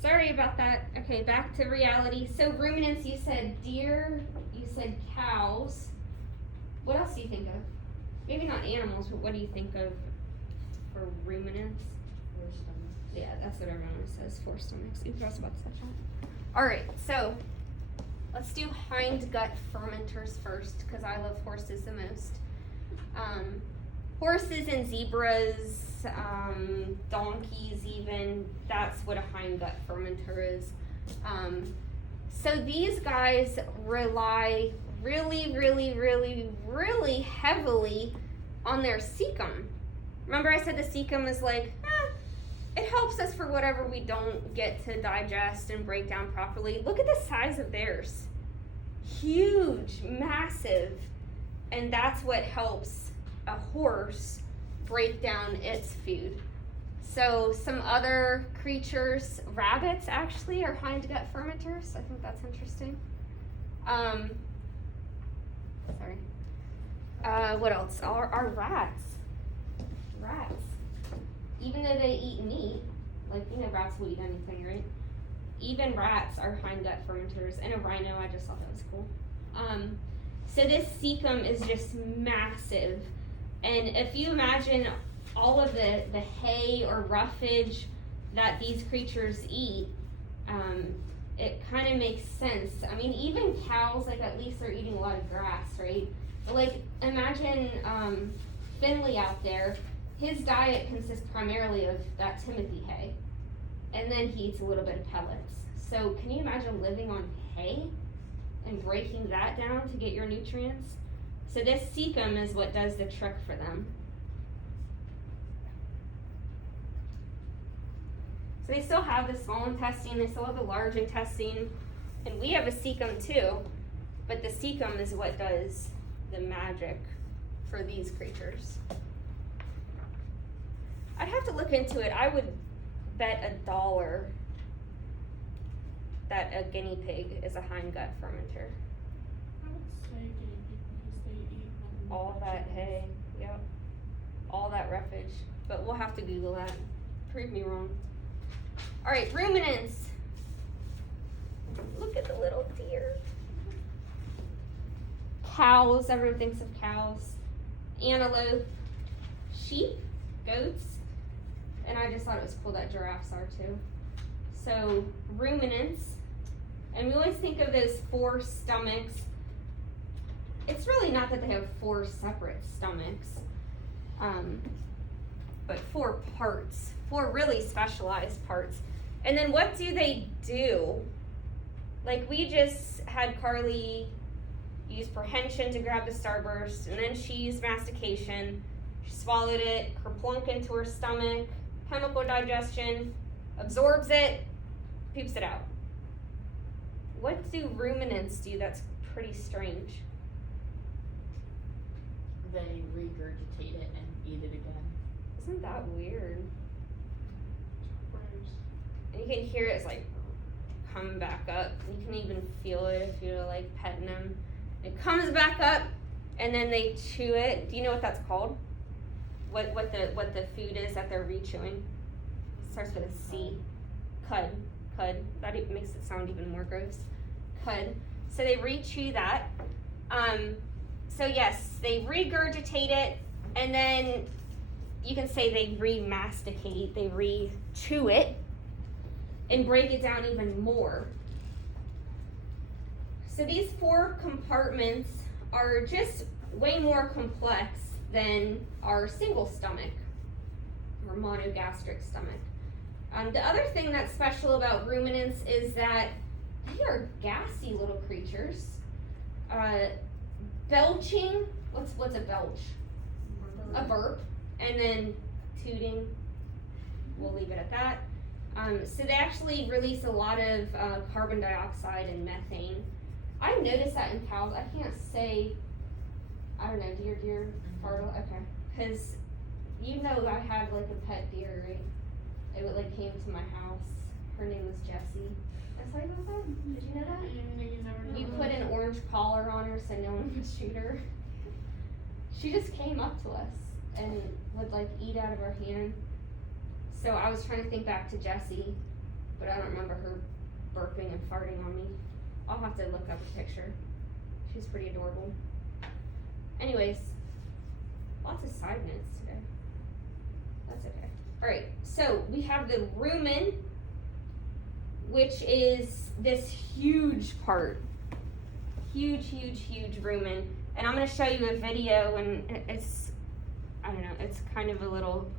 Sorry about that. Okay, back to reality. So ruminants, you said deer, you said cows. What else do you think of? Maybe not animals, but what do you think of for ruminants? Four stomachs. Yeah, that's what everyone says, 4 stomachs. I was about to say that. Alright, so let's do hind gut fermenters first, because I love horses the most. Horses and zebras, donkeys even, that's what a hind gut fermenter is. So these guys rely really, really, really, really heavily on their cecum. Remember I said the cecum is like, it helps us for whatever we don't get to digest and break down properly. Look at the size of theirs. Huge, massive. And that's what helps a horse break down its food. So some other creatures, rabbits actually are hind gut fermenters. I think that's interesting. What else? Are rats. Rats. Even though they eat meat, like, you know, rats will eat anything, right? Even rats are hind gut fermenters, and a rhino. I just thought that was cool. So this cecum is just massive, and if you imagine all of the hay or roughage that these creatures eat, it kind of makes sense. I mean, even cows, like, at least they're eating a lot of grass, right? But, like, imagine Finley out there. His diet consists primarily of that Timothy hay, and then he eats a little bit of pellets. So can you imagine living on hay and breaking that down to get your nutrients? So this cecum is what does the trick for them. So they still have the small intestine, they still have the large intestine, and we have a cecum too, but the cecum is what does the magic for these creatures. I'd have to look into it. I would bet $1 that a guinea pig is a hind gut fermenter. I would say guinea pig because they eat All that hay, yep. All that roughage. But we'll have to Google that. Prove me wrong. Alright, ruminants. Look at the little deer. Cows, everyone thinks of cows. Antelope. Sheep, goats. And I just thought it was cool that giraffes are too. So, ruminants. And we always think of those 4 stomachs. It's really not that they have 4 separate stomachs, but 4 parts, 4 really specialized parts. And then what do they do? Like, we just had Carly use prehension to grab the starburst, and then she used mastication. She swallowed it, kerplunk into her stomach, chemical digestion, absorbs it, poops it out. What do ruminants do that's pretty strange? They regurgitate it and eat it again. Isn't that weird? Gross. And you can hear it's like come back up. You can even feel it if you're like petting them. It comes back up, and then they chew it. Do you know what that's called? What the food is that they're re-chewing? It starts with a C. Cud. That even makes it sound even more gross. Cud. So they re-chew that. So yes, they regurgitate it, and then you can say they re-masticate, they re-chew it, and break it down even more. So these 4 compartments are just way more complex than our single stomach, or monogastric stomach. The other thing that's special about ruminants is that they are gassy little creatures. Belching, what's a belch? A burp, and then tooting. We'll leave it at that. So they actually release a lot of carbon dioxide and methane. I've noticed that in cows. I can't say, I don't know, deer, fertile, okay. Because you know I had like a pet deer, right? It would like came to my house. Her name was Jessie. Did I tell you about that? Did you know that? We put an orange collar on her so no one would shoot her. She just came up to us and would like eat out of our hand. So I was trying to think back to Jessie but I don't remember her burping and farting on me. I'll have to look up a picture. She's pretty adorable. Anyways, lots of side notes today. That's okay. Alright, so we have the rumen, which is this huge part. Huge rumen. And I'm going to show you a video, and it's, I don't know, it's kind of a little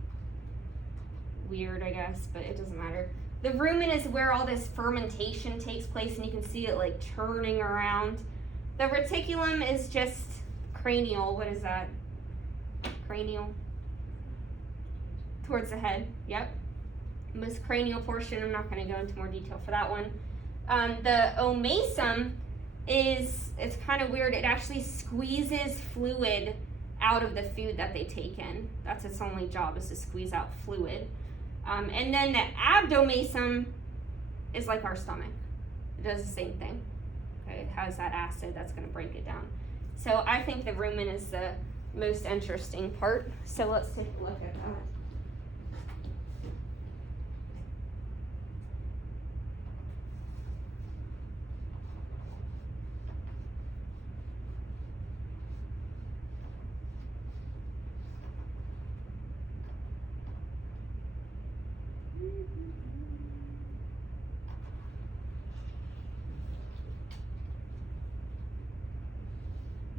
weird, I guess, but it doesn't matter. The rumen is where all this fermentation takes place, and you can see it like churning around. The reticulum is just cranial. What is that? Cranial? Towards the head, yep. Most cranial portion, I'm not going to go into more detail for that one. The omasum is, it's kind of weird, it actually squeezes fluid out of the food that they take in. That's its only job, is to squeeze out fluid. And then the abdomasum is like our stomach. It does the same thing. Okay, it has that acid that's going to break it down. So I think the rumen is the most interesting part. So let's take a look at that.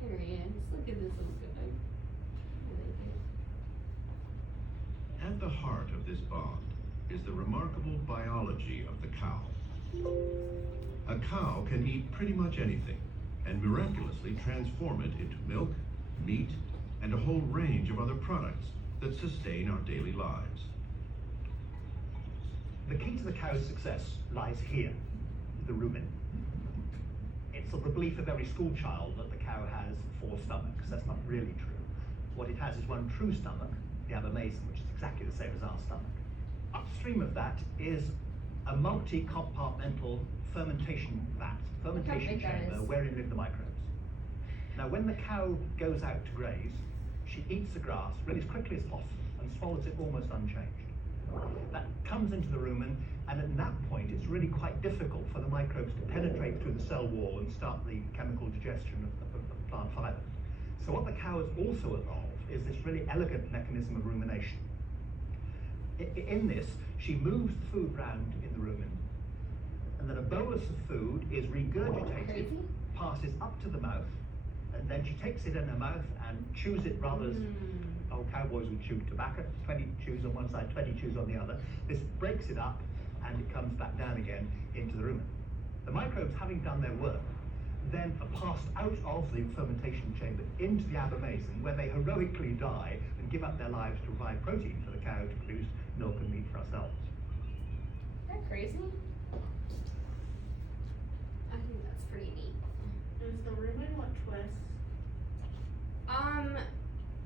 There he is. Look at this little guy. I like it. At the heart of this bond is the remarkable biology of the cow. A cow can eat pretty much anything and miraculously transform it into milk, meat, and a whole range of other products that sustain our daily lives. The key to the cow's success lies here, the rumen. It's sort of the belief of every school child that the cow has 4 stomachs. That's not really true. What it has is one true stomach, the abomasum, which is exactly the same as our stomach. Upstream of that is a multi-compartmental fermentation vat, fermentation chamber wherein live the microbes. Now when the cow goes out to graze, she eats the grass really as quickly as possible and swallows it almost unchanged. That comes into the rumen, and at that point it's really quite difficult for the microbes to penetrate through the cell wall and start the chemical digestion of plant fibers. So what the cow has also evolved is this really elegant mechanism of rumination. In this, she moves the food round in the rumen, and then a bolus of food is regurgitated, passes up to the mouth, and then she takes it in her mouth and chews it rather as old cowboys would chew tobacco, 20 chews on one side, 20 chews on the other. This breaks it up and it comes back down again into the rumen. The microbes, having done their work, then are passed out of the fermentation chamber into the abomasum, where they heroically die and give up their lives to provide protein for the cow to produce milk and meat for ourselves. Isn't that crazy? I think that's pretty neat. Is the rumen what twists?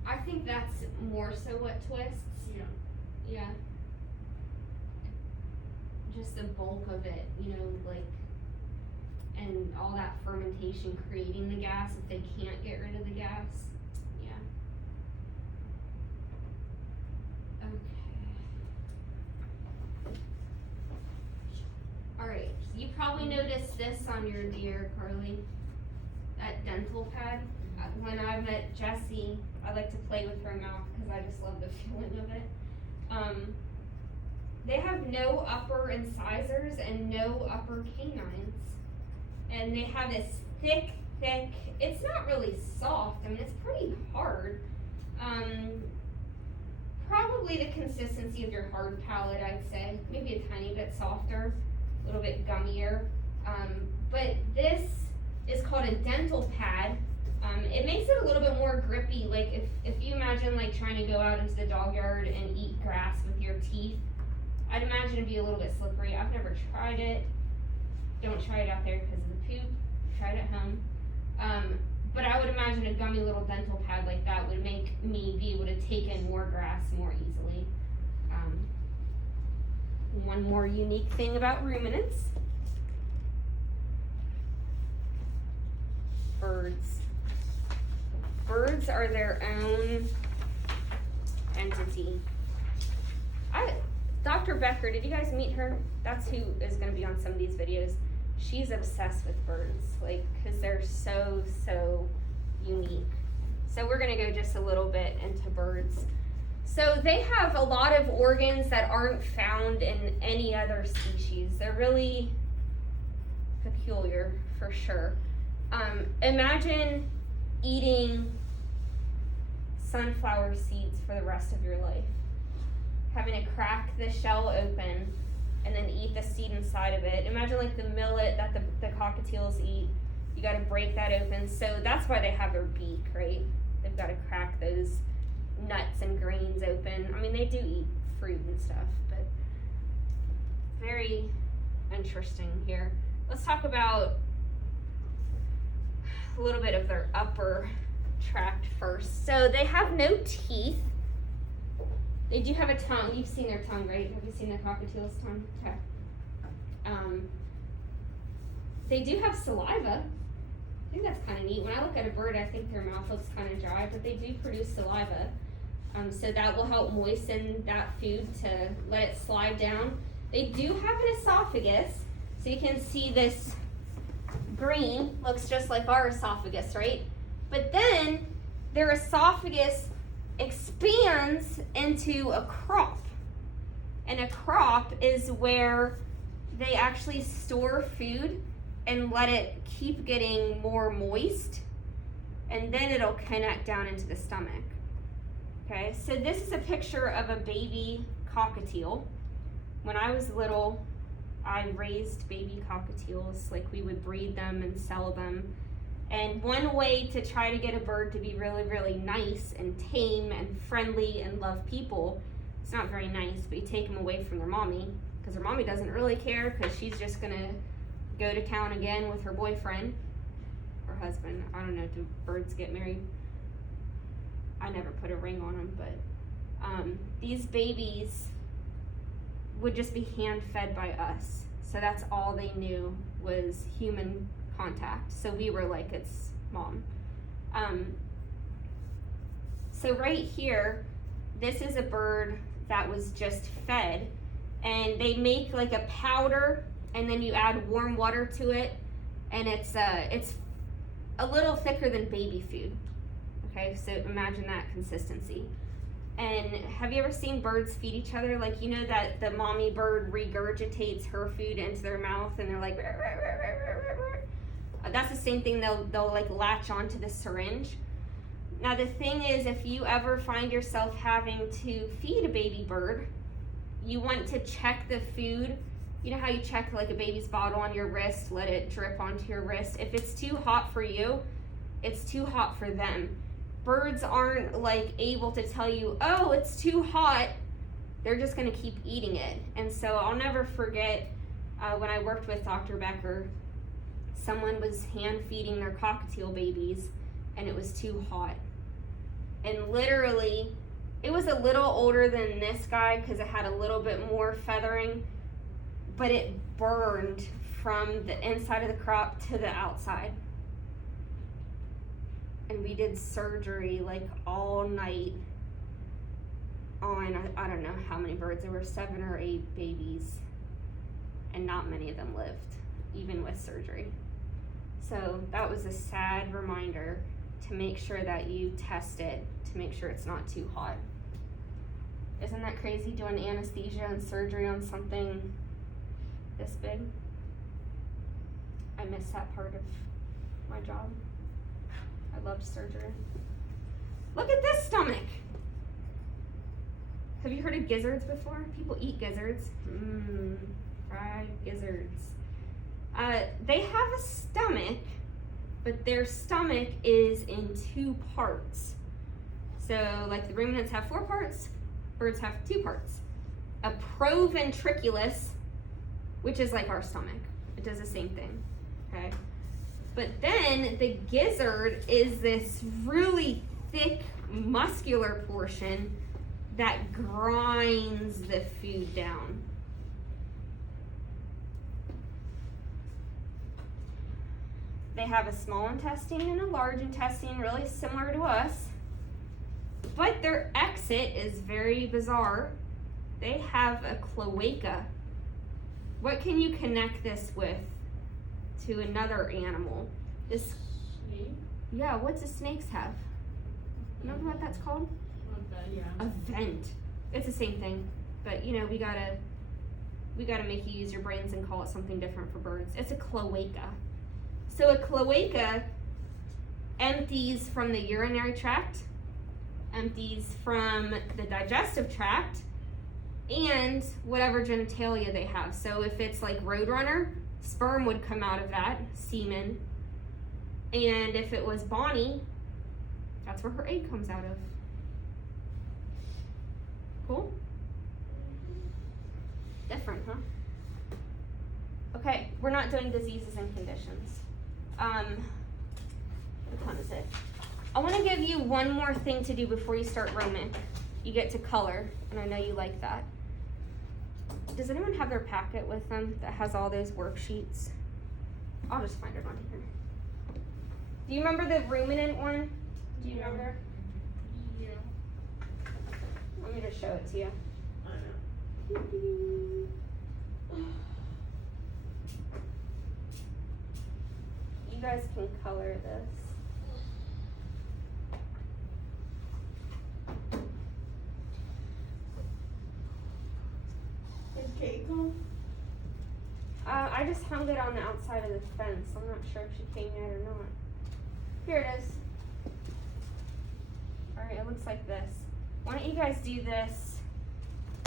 I think that's more so what twists. Yeah. Yeah. Just the bulk of it, you know, like, and all that fermentation creating the gas if they can't get rid of the gas. Yeah. Okay. Alright, you probably noticed this on your deer, Carly. That dental pad. When I met Jessie, I like to play with her mouth because I just love the feeling of it. They have no upper incisors and no upper canines. And they have this thick, it's not really soft, I mean it's pretty hard. Probably the consistency of your hard palate, I'd say. Maybe a tiny bit softer, a little bit gummier. But this is called a dental pad. It makes it a little bit more grippy, like if you imagine like trying to go out into the dog yard and eat grass with your teeth, I'd imagine it'd be a little bit slippery. I've never tried it. Don't try it out there because of the poop. Try it at home. But I would imagine a gummy little dental pad like that would make me be able to take in more grass more easily. One more unique thing about ruminants. Birds. Birds are their own entity. Dr. Becker, did you guys meet her? That's who is gonna be on some of these videos. She's obsessed with birds, like, cause they're so, so unique. So we're gonna go just a little bit into birds. So they have a lot of organs that aren't found in any other species. They're really peculiar, for sure. Imagine eating sunflower seeds for the rest of your life. Having to crack the shell open and then eat the seed inside of it. Imagine like the millet that the cockatiels eat. You gotta break that open. So that's why they have their beak, right? They've gotta crack those nuts and grains open. I mean, they do eat fruit and stuff, but very interesting here. Let's talk about a little bit of their upper tract first. So they have no teeth. They do have a tongue. You've seen their tongue, right? Have you seen the cockatiel's tongue? Okay. They do have saliva. I think that's kind of neat. When I look at a bird, I think their mouth looks kind of dry, but they do produce saliva. So that will help moisten that food to let it slide down. They do have an esophagus. So you can see this green looks just like our esophagus, right? But then their esophagus expands into a crop. And a crop is where they actually store food and let it keep getting more moist, and then it'll connect down into the stomach. Okay, so this is a picture of a baby cockatiel. When I was little, I raised baby cockatiels. Like, we would breed them and sell them. And one way to try to get a bird to be really, really nice and tame and friendly and love people, it's not very nice, but you take them away from their mommy, because their mommy doesn't really care, because she's just gonna go to town again with her boyfriend or husband. I don't know, do birds get married? I never put a ring on them, but these babies would just be hand fed by us. So that's all they knew was human contact. So we were like its mom. So right here, this is a bird that was just fed, and they make like a powder, and then you add warm water to it, and it's a little thicker than baby food. Okay, so imagine that consistency. And have you ever seen birds feed each other? Like, you know that the mommy bird regurgitates her food into their mouth, and they're like, rah, rah, rah, rah, rah, rah. That's the same thing. They'll like latch onto the syringe. Now the thing is, if you ever find yourself having to feed a baby bird, you want to check the food. You know how you check like a baby's bottle on your wrist, let it drip onto your wrist. If it's too hot for you, it's too hot for them. Birds aren't like able to tell you, oh, it's too hot. They're just gonna keep eating it. And so I'll never forget when I worked with Dr. Becker, someone was hand feeding their cockatiel babies, and it was too hot. And literally, it was a little older than this guy because it had a little bit more feathering, but it burned from the inside of the crop to the outside. And we did surgery like all night on, I don't know how many birds. There were 7 or 8 babies, and not many of them lived, even with surgery. So that was a sad reminder to make sure that you test it, to make sure it's not too hot. Isn't that crazy, doing anesthesia and surgery on something this big? I miss that part of my job. I loved surgery. Look at this stomach. Have you heard of gizzards before? People eat gizzards. Fried gizzards. They have a stomach, but their stomach is in 2 parts. So like the ruminants have 4 parts, birds have 2 parts. A proventriculus, which is like our stomach. It does the same thing, okay? But then the gizzard is this really thick, muscular portion that grinds the food down. They have a small intestine and a large intestine, really similar to us. But their exit is very bizarre. They have a cloaca. What can you connect this with to another animal? This, Snake? yeah, what's the snakes have? You know what that's called? Okay, yeah. A vent. It's the same thing, but you know, we gotta make you use your brains and call it something different for birds. It's a cloaca. So a cloaca empties from the urinary tract, empties from the digestive tract, and whatever genitalia they have. So if it's like Roadrunner, sperm would come out of that, semen. And if it was Bonnie, that's where her egg comes out of. Cool? Different, huh? Okay, we're not doing diseases and conditions. What time is it? I want to give you one more thing to do before you start Roman. You get to color, and I know you like that. Does anyone have their packet with them that has all those worksheets? I'll just find it on here. Do you remember the ruminant one? Do you Yeah. remember? Yeah. Let me just show it to you. I know. You guys can color this. Is Kate home? I just hung it on the outside of the fence. I'm not sure if she came yet or not. Here it is. Alright, it looks like this. Why don't you guys do this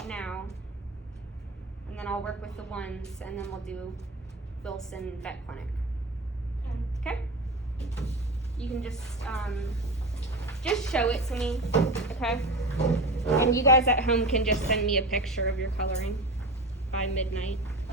now? And then I'll work with the ones, and then we'll do Wilson Vet Clinic. Okay? You can just show it to me, okay? And you guys at home can just send me a picture of your coloring by midnight.